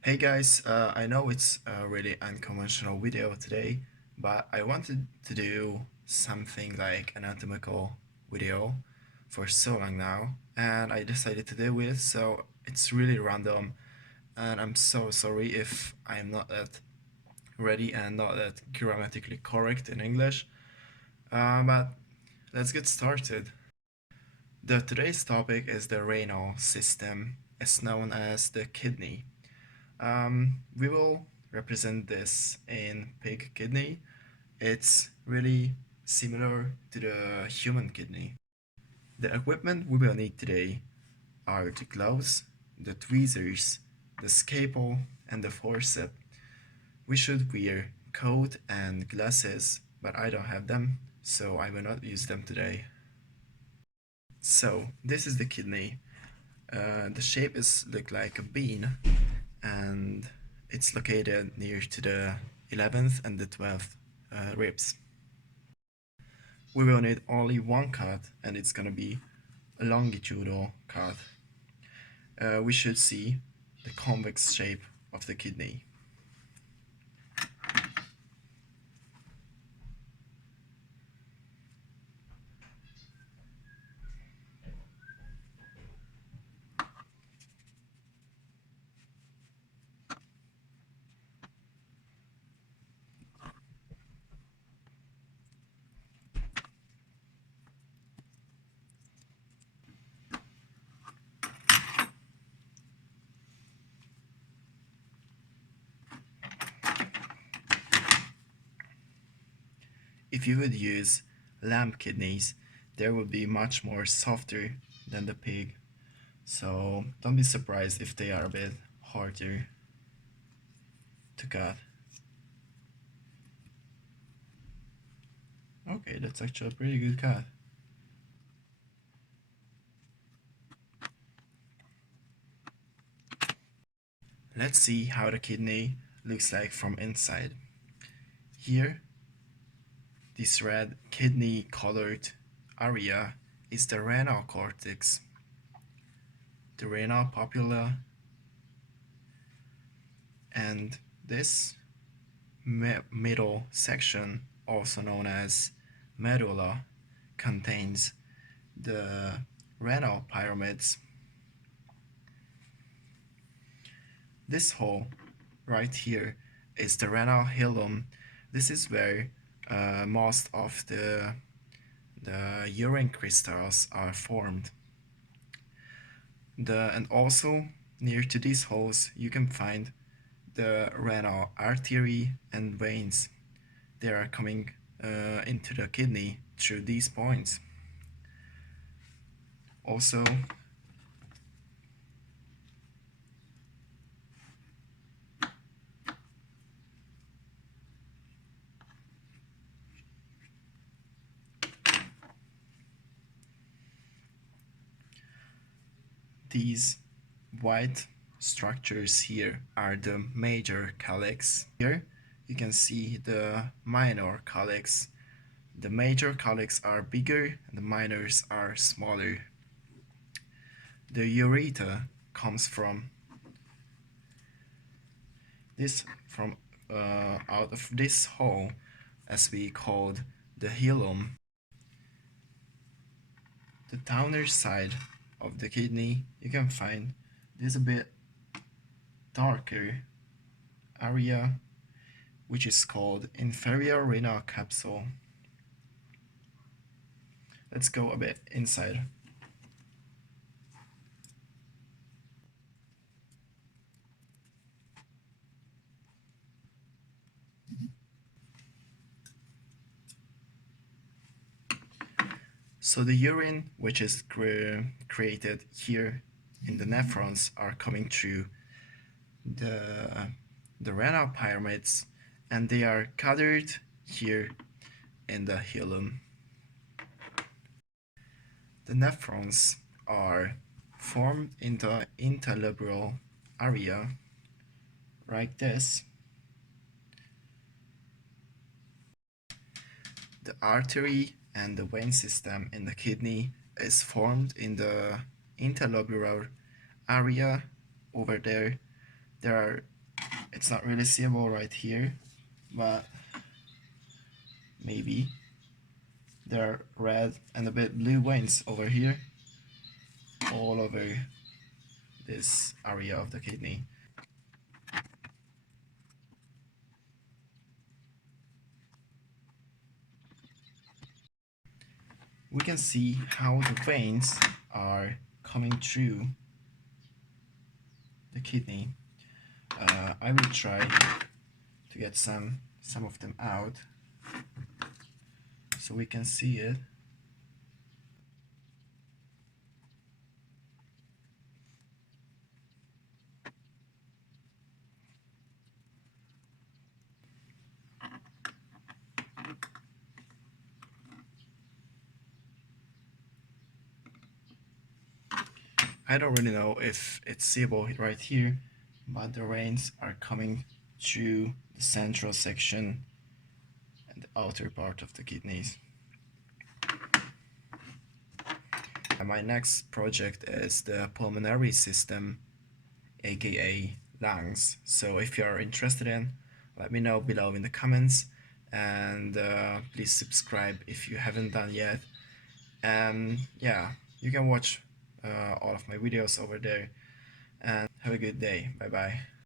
Hey guys, I know it's a really unconventional video today, but I wanted to do something like an anatomical video for so long now, and I decided to do it, so it's really random, and I'm so sorry if I'm not that ready and not that grammatically correct in English, but let's get started. Today's topic is the renal system, as known as the kidney. We will represent this in pig kidney. It's really similar to the human kidney. The equipment we will need today are the gloves, the tweezers, the scalpel, and the forceps. We should wear coat and glasses, but I don't have them, so I will not use them today. So this is the kidney. The shape is look like a bean, and it's located near to the 11th and the 12th ribs. We will need only one cut, and it's gonna be a longitudinal cut. We should see the convex shape of the kidney. If you would use lamb kidneys, they would be much more softer than the pig, so don't be surprised if they are a bit harder to cut. Okay, that's actually a pretty good cut. Let's see how the kidney looks like from inside. Here, this red kidney colored area is the renal cortex, the renal papilla, and this middle section, also known as medulla, contains the renal pyramids. This hole right here is the renal hilum. This is where most of the urine crystals are formed. And also near to these holes you can find the renal artery and veins. They are coming into the kidney through these points. Also, these white structures here are the major calyx. Here you can see the minor calyx. The major calyx are bigger and the minors are smaller. The ureter comes from out of this hole, as we called the hilum. The downer side of the kidney you can find this a bit darker area, which is called inferior renal capsule. Let's go a bit inside. So the urine, which is created here in the nephrons, are coming through the renal pyramids, and they are gathered here in the hilum. The nephrons are formed in the interlobular area, like this. The artery and the vein system in the kidney is formed in the interlobular area over there, there are, it's not really seeable right here, but maybe there are red and a bit blue veins over here, all over this area of the kidney. We can see how the veins are coming through the kidney. I will try to get some of them out so we can see it. I don't really know if it's seeable right here, but the veins are coming through the central section and the outer part of the kidneys. And my next project is the pulmonary system, aka lungs. So if you are interested in, let me know below in the comments, and please subscribe if you haven't done yet. And yeah, you can watch all of my videos over there, and have a good day. Bye bye.